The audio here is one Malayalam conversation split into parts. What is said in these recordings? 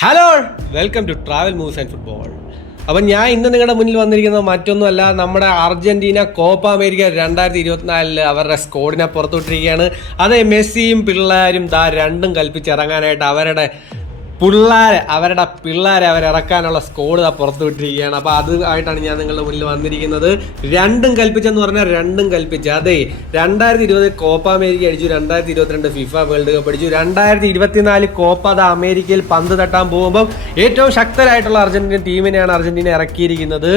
Hello, welcome to travel moves and football. അപ്പം ഞാൻ ഇന്ന് നിങ്ങളുടെ മുന്നിൽ വന്നിരിക്കുന്നത് മറ്റൊന്നുമല്ല, നമ്മുടെ അർജന്റീന കോപ്പ അമേരിക്ക 2024 അവരുടെ സ്കോഡിനെ പുറത്തുവിട്ടിരിക്കുകയാണ്. അത് മെസ്സിയും പിള്ളേരും രണ്ടും കൽപ്പിച്ചിറങ്ങാനായിട്ട് അവരുടെ പിള്ളേരെ അവരിറക്കാനുള്ള സ്കോഡ് പുറത്തു വിട്ടിരിക്കുകയാണ്. അപ്പോൾ അതുമായിട്ടാണ് ഞാൻ നിങ്ങളുടെ മുന്നിൽ വന്നിരിക്കുന്നത്. രണ്ടും കൽപ്പിച്ചെന്ന് പറഞ്ഞാൽ രണ്ടും കൽപ്പിച്ച്. അതെ, 2020 കോപ്പ അമേരിക്ക അടിച്ചു, 2022 ഫിഫ വേൾഡ് കപ്പ് അടിച്ചു, 2024 കോപ്പ അമേരിക്കയിൽ പന്ത് തട്ടാൻ പോകുമ്പം ഏറ്റവും ശക്തരായിട്ടുള്ള അർജന്റീന ടീമിനെയാണ് അർജന്റീന ഇറക്കിയിരിക്കുന്നത്.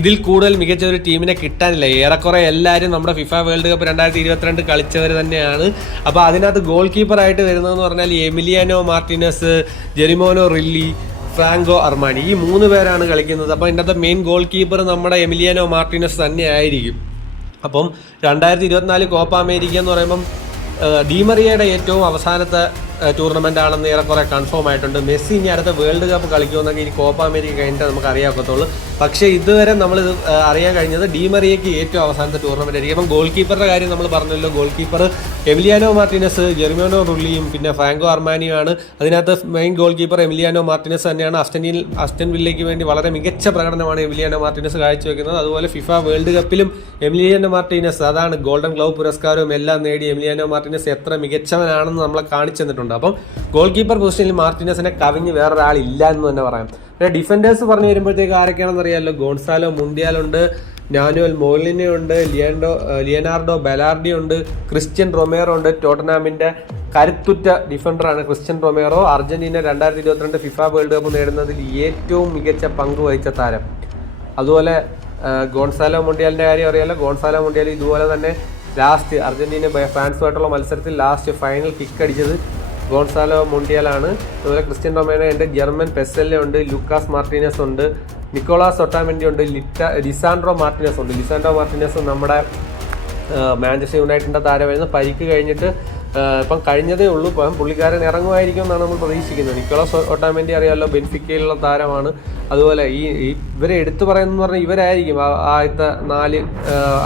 ഇതിൽ കൂടുതൽ മികച്ച ഒരു ടീമിനെ കിട്ടാനില്ല. ഏറെക്കുറെ എല്ലാവരും നമ്മുടെ ഫിഫ വേൾഡ് കപ്പ് 2022 കളിച്ചവർ തന്നെയാണ്. അപ്പോൾ അതിനകത്ത് ഗോൾ കീപ്പറായിട്ട് വരുന്നതെന്ന് പറഞ്ഞാൽ എമിലിയാനോ മാർട്ടിനസ്, ജെറിമോനോ റില്ലി, ഫ്രാങ്കോ അർമാനി, ഈ 3 പേരാണ് കളിക്കുന്നത്. അപ്പോൾ ഇതിനകത്ത് മെയിൻ ഗോൾ കീപ്പർ നമ്മുടെ എമിലിയാനോ മാർട്ടിനസ് തന്നെ ആയിരിക്കും. അപ്പം 2024 കോപ്പ അമേരിക്ക എന്ന് പറയുമ്പം ഡീമറിയയുടെ ഏറ്റവും അവസാനത്തെ ടൂർണമെൻ്റ് ആണെന്ന് ഏറെക്കുറെ കൺഫേം ആയിട്ടുണ്ട്. മെസ്സി ഇനി അടുത്ത വേൾഡ് കപ്പ് കളിക്കുമെന്നൊക്കെ ഇനി കോപ്പ അമേരിക്ക കഴിഞ്ഞിട്ട് നമുക്ക് അറിയാക്കത്തുള്ളൂ. പക്ഷേ ഇതുവരെ നമ്മളിത് അറിയാൻ കഴിഞ്ഞത് ഡീമറിയയ്ക്ക് ഏറ്റവും അവസാനത്തെ ടൂർണമെൻ്റ് ആയിരിക്കും. അപ്പം ഗോൾ കീപ്പറുടെ കാര്യം നമ്മൾ പറഞ്ഞല്ലോ. ഗോൾ കീപ്പർ എമിലിയാനോ മാർട്ടിനസ്, ജെറിമോനോ റുള്ളിയും പിന്നെ ഫ്രാങ്കോ അർമാനിയുമാണ്. അതിനകത്ത് main goal keeper Emiliano Martinez തന്നെയാണ്. അസ്റ്റൻ വില്ലയ്ക്ക് വേണ്ടി വളരെ മികച്ച പ്രകടനമാണ് എമിലിയാനോ മാർട്ടിനസ് കാഴ്ചവെക്കുന്നത്. അതുപോലെ ഫിഫ വേൾഡ് കപ്പിലും എമിലിയാനോ മാർട്ടിനസ്, അതാണ് ഗോൾഡൻ ഗ്ലൗ പുരസ്കാരവും എല്ലാം നേടി എമിലിയാനോ മാർട്ടിനസ് എത്ര മികച്ചവനാണെന്ന് നമ്മളെ കാണിച്ചു തന്നിട്ടുണ്ട്. അപ്പം ഗോൾ കീപ്പർ പൊസിഷനിൽ മാർട്ടിനസിനെ കവിഞ്ഞ് വേറൊരാളില്ല എന്ന് തന്നെ പറയാം. പിന്നെ ഡിഫൻഡേഴ്സ് പറഞ്ഞു വരുമ്പോഴത്തേക്ക് ആരൊക്കെയാണെന്ന് അറിയാമല്ലോ. ഗോൺസാലോ മുണ്ടിയാലുണ്ട്, നാനുവൽ മോളിനെ ഉണ്ട്, ലിയനാർഡോ ബെലാർഡി ഉണ്ട്, ക്രിസ്ത്യൻ റൊമേറോ ഉണ്ട്. ടോട്ടനാമിന്റെ കരുത്തുറ്റ ഡിഫൻഡറാണ് Cristian Romero. Argentina 2022 FIFA world cup നേടുന്നതിൽ ഏറ്റവും മികച്ച പങ്ക് വഹിച്ച താരം. അതുപോലെ ഗോൺസാലോ മുണ്ടിയാലിന്റെ കാര്യം അറിയാലോ. ഗോൺസാലോ മുണ്ടിയാൽ ഇതുപോലെ തന്നെ ലാസ്റ്റ് അർജന്റീന ഫ്രാൻസുമായിട്ടുള്ള മത്സരത്തിൽ ലാസ്റ്റ് ഫൈനൽ കിക്ക് അടിച്ചത് ഗോൺസാലോ മുണ്ടിയാലാണ്. അതുപോലെ ക്രിസ്ത്യൻ റൊമേറോ ഉണ്ട്, ജർമ്മൻ പെസെല്ല ഉണ്ട്, ലൂക്കാസ് മാർട്ടിനസ് ഉണ്ട്, നിക്കോളാസ് ഒട്ടാമെൻഡി ഉണ്ട്, ലിസാൻഡ്രോ മാർട്ടിനസ് ഉണ്ട്. ലിസാൻഡ്രോ മാർട്ടിനസ് നമ്മുടെ മാഞ്ചസ്റ്റർ യുണൈറ്റഡിൻ്റെ താരമായിരുന്നു. പരിക്ക് കഴിഞ്ഞിട്ട് ഇപ്പം കഴിഞ്ഞതേ ഉള്ളൂ. ഇപ്പം പുള്ളിക്കാരൻ ഇറങ്ങുമായിരിക്കും എന്നാണ് നമ്മൾ പ്രതീക്ഷിക്കുന്നത്. നിക്കോളാസ് ഒട്ടാമെൻഡി അറിയാമല്ലോ, ബെൻഫിക്കയിലുള്ള താരമാണ്. അതുപോലെ ഇവരെ എടുത്തു പറയുന്നതെന്ന് പറഞ്ഞാൽ ഇവരായിരിക്കും ആദ്യത്തെ 4,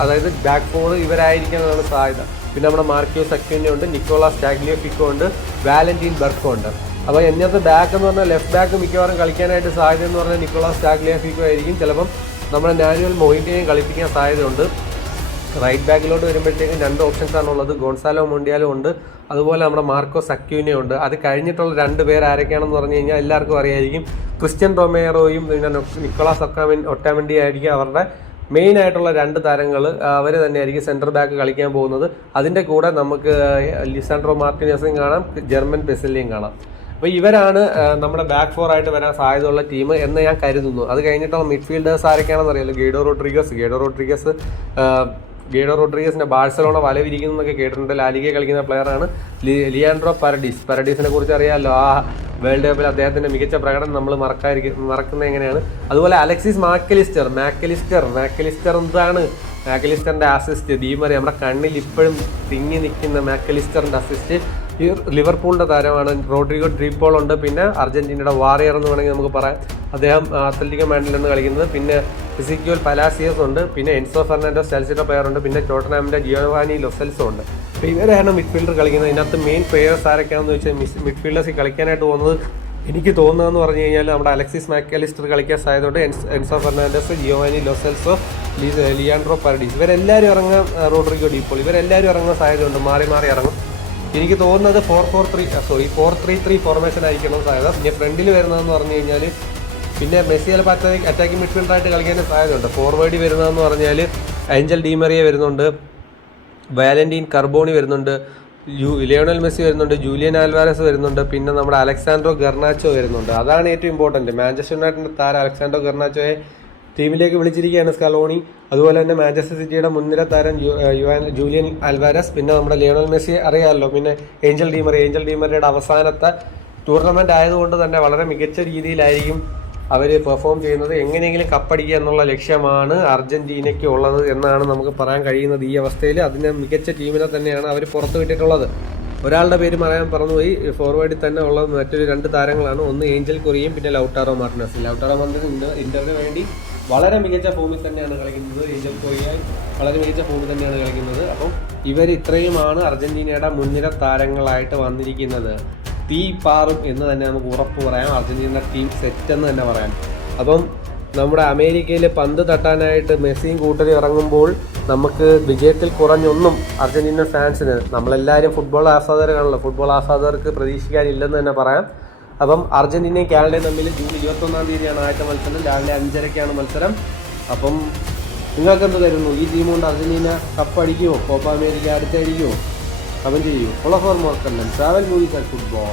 അതായത് ബാക്ക് ഫോർ ഇവരായിരിക്കും എന്നാണ് സാധ്യത. പിന്നെ നമ്മുടെ മാർക്കിയോ സക്യൂനോ ഉണ്ട്, നിക്കോളാസ് ടാഗ്ലിയോഫിക്കോ ഉണ്ട്, വാലന്റീൻ ബെർക്കോ ഉണ്ട്. അപ്പോൾ എന്നത്തെ ബാക്ക് എന്ന് പറഞ്ഞാൽ ലെഫ്റ്റ് ബാക്ക് മിക്കവാറും കളിക്കാനായിട്ട് സാധ്യത എന്ന് പറഞ്ഞാൽ നിക്കോളാസ് ടാഗ്ലിയോഫിക്കോ ആയിരിക്കും. ചിലപ്പം നമ്മുടെ നാനുവൽ മൊയിന്റെയും കളിപ്പിക്കാൻ സാധ്യതയുണ്ട്. റൈറ്റ് ബാക്കിലോട്ട് വരുമ്പോഴത്തേക്കും 2 ഓപ്ഷൻസാണ് ഉള്ളത്. ഗോൺസാലോ മുണ്ടിയാലോ ഉണ്ട്, അതുപോലെ നമ്മുടെ മാർക്കോ സക്യൂനോ ഉണ്ട്. അത് കഴിഞ്ഞിട്ടുള്ള 2 പേർ ആരൊക്കെയാണെന്ന് പറഞ്ഞു കഴിഞ്ഞാൽ എല്ലാവർക്കും അറിയായിരിക്കും. ക്രിസ്ത്യൻ റൊമേറോയും പിന്നെ നിക്കോളാസ് ഒട്ടാമെൻഡി ആയിരിക്കും അവരുടെ മെയിൻ ആയിട്ടുള്ള 2 താരങ്ങൾ. അവർ തന്നെയായിരിക്കും സെൻറ്റർ ബാക്ക് കളിക്കാൻ പോകുന്നത്. അതിൻ്റെ കൂടെ നമുക്ക് ലിസാൻഡ്രോ മാർട്ടിനസും കാണാം, ജർമ്മൻ പെസെല്ലയും കാണാം. അപ്പോൾ ഇവരാണ് നമ്മുടെ ബാക്ക് ഫോർ ആയിട്ട് വരാൻ സാധ്യതയുള്ള ടീം എന്ന് ഞാൻ കരുതുന്നു. അത് കഴിഞ്ഞിട്ടുള്ള മിഡ്ഫീൽഡേഴ്സ് ആരൊക്കെയാണെന്ന് അറിയാലോ. ഗേഡോ റോഡ്രിഗസിന്റെ ബാഴ്സലോണ വല വിരിക്കുന്നു എന്നൊക്കെ കേട്ടിട്ടുണ്ട്. ലാലിഗ കളിക്കുന്ന പ്ലെയറാണ്. ലിയാൻഡ്രോ പാരഡീസിനെ കുറിച്ച് അറിയാമല്ലോ. ആ വേൾഡ് കപ്പിൽ അദ്ദേഹത്തിന്റെ മികച്ച പ്രകടനം നമ്മൾ മറക്കുന്നത് എങ്ങനെയാണ്. അതുപോലെ അലക്സിസ് മാക്കലിസ്റ്റർ എന്താണ് മാക്കലിസ്റ്ററിന്റെ അസിസ്റ്റ് ഡീമറി നമ്മുടെ കണ്ണിൽ ഇപ്പോഴും തിങ്ങി നിൽക്കുന്ന മാക്കലിസ്റ്ററിന്റെ അസിസ്റ്റ്. ഈ ലിവർപൂളിന്റെ താരമാണ്. റോഡ്രിഗോ ഡ്രീപോൾ ഉണ്ട്, പിന്നെ അർജന്റീനയുടെ വാറിയർ എന്ന് വേണമെങ്കിൽ നമുക്ക് പറയാം. അദ്ദേഹം അത്ലറ്റിക്കോ മാഡ്രിഡിലാണ് കളിക്കുന്നത്. പിന്നെ എസീക്വൽ പലാസിയസ് ഉണ്ട്, പിന്നെ എൻസോ ഫെർണാണ്ടസ് ചെൽസിയുടെ പ്ലെയർ ഉണ്ട്, പിന്നെ ടോട്ടനാമിന്റെ ജിയോവാനി ലോസെൽസോ ഉണ്ട്. അപ്പോൾ ഇവരാണ് മിഡ്ഫീൽഡർ കളിക്കുന്നത്. ഇതിനകത്ത് മെയിൻ പ്ലെയേഴ്സ് ആരൊക്കെയാണെന്ന് വെച്ചാൽ മിഡ്ഫീൽഡേഴ്സ് കളിക്കാനായിട്ട് പോകുന്നത് എനിക്ക് തോന്നുന്നതെന്ന് പറഞ്ഞു കഴിഞ്ഞാൽ നമ്മുടെ അലക്സിസ് മാക്കലിസ്റ്റർ കളിക്കാൻ സാധ്യതയുണ്ട്. Enzo Fernandez, Giovani Lo Celso, Leandro Paredes ഇവരെല്ലാവരും ഇറങ്ങാൻ, റോഡ്രിഗോ ഡീപോൾ ഇവരെല്ലാവരും ഇറങ്ങാൻ സാധ്യതയുണ്ട്. മാറി ഇറങ്ങും. എനിക്ക് തോന്നുന്നത് 4-3-3 ഫോർമേഷൻ ആയിരിക്കണം സാധ്യത. പിന്നെ ഫ്രണ്ടിൽ വരുന്നതെന്ന് പറഞ്ഞു കഴിഞ്ഞാൽ പിന്നെ മെസ്സി ചിലപ്പോൾ അറ്റാക്കിംഗ് മിഡ്ഫീൽഡറായിട്ട് കളിക്കാനും സാധ്യതയുണ്ട്. ഫോർവേഡിൽ വരുന്നതെന്ന് പറഞ്ഞാൽ ഏഞ്ചൽ ഡീമറിയ വരുന്നുണ്ട്, വാലന്റീൻ കർബോണി വരുന്നുണ്ട്, ലിയോണൽ മെസ്സി വരുന്നുണ്ട്, ജൂലിയൻ ആൽവാരസ് വരുന്നുണ്ട്, പിന്നെ നമ്മുടെ അലക്സാൻഡ്രോ ഗർനാച്ചോ വരുന്നുണ്ട്. അതാണ് ഏറ്റവും ഇമ്പോർട്ടൻറ്റ്. മാഞ്ചസ്റ്റർ യുണൈറ്റഡിൻ്റെ താരം അലക്സാൻഡ്രോ ഗർനാച്ചോയെ ടീമിലേക്ക് വിളിച്ചിരിക്കുകയാണ് സ്കലോണി. അതുപോലെ തന്നെ മാഞ്ചസ്റ്റർ സിറ്റിയുടെ മുൻനിര താരം ജൂലിയൻ ആൽവാരസ്, പിന്നെ നമ്മുടെ ലിയോണൽ മെസ്സി അറിയാമല്ലോ, പിന്നെ ഏഞ്ചൽ ഡീമറിയുടെ അവസാനത്തെ ടൂർണമെൻ്റ് ആയതുകൊണ്ട് തന്നെ വളരെ മികച്ച രീതിയിലായിരിക്കും അവർ പെർഫോം ചെയ്യുന്നത്. എങ്ങനെയെങ്കിലും കപ്പടിക്കുക എന്നുള്ള ലക്ഷ്യമാണ് അർജന്റീനയ്ക്ക് ഉള്ളത് എന്നാണ് നമുക്ക് പറയാൻ കഴിയുന്നത്. ഈ അവസ്ഥയിൽ അതിന് മികച്ച ടീമിനെ തന്നെയാണ് അവർ പുറത്തു വിട്ടിട്ടുള്ളത്. ഒരാളുടെ പേര് പറഞ്ഞുപോയി. ഫോർവേഡിൽ തന്നെ ഉള്ള മറ്റൊരു 2 താരങ്ങളാണ്. ഒന്ന് ഏഞ്ചൽ കൊറിയയും പിന്നെ ലൗട്ടാറോ മാർട്ടിനസ്. ഇന്ററിന് വേണ്ടി വളരെ മികച്ച ഫോമിൽ തന്നെയാണ് കളിക്കുന്നത്. ഏഞ്ചൽ കൊറിയ വളരെ മികച്ച ഫോമിൽ തന്നെയാണ് കളിക്കുന്നത്. അപ്പം ഇവർ ഇത്രയുമാണ് അർജന്റീനയുടെ മുൻനിര താരങ്ങളായിട്ട് വന്നിരിക്കുന്നത്. തീ പാറും എന്ന് തന്നെ നമുക്ക് ഉറപ്പ് പറയാം. അർജന്റീന ടീം സെറ്റ് എന്ന് തന്നെ പറയാം. അപ്പം നമ്മുടെ അമേരിക്കയിൽ പന്ത് തട്ടാനായിട്ട് മെസ്സിയും കൂട്ടരും ഇറങ്ങുമ്പോൾ നമുക്ക് വിജയത്തിൽ കുറഞ്ഞൊന്നും അർജന്റീന ഫാൻസിന്, നമ്മളെല്ലാവരും ഫുട്ബോൾ ആസ്വാദകരാണല്ലോ, ഫുട്ബോൾ ആസ്വാദകർക്ക് പ്രതീക്ഷിക്കാനില്ലെന്ന് തന്നെ പറയാം. അപ്പം അർജന്റീനയും കാനഡയും തമ്മിൽ ജൂൺ 21-ാം തീയതിയാണ് ആദ്യത്തെ മത്സരം. രാവിലെ 5:30-ക്കാണ് മത്സരം. അപ്പം നിങ്ങൾക്ക് എന്ത് തരുന്നു? ഈ ടീം കൊണ്ട് അർജന്റീന കപ്പ് അടിക്കുമോ? കോപ്പ അമേരിക്ക അടുത്തടിക്കുമോ? കമൻറ്റ് ചെയ്യൂ. Follow for more content. Travel movies and football.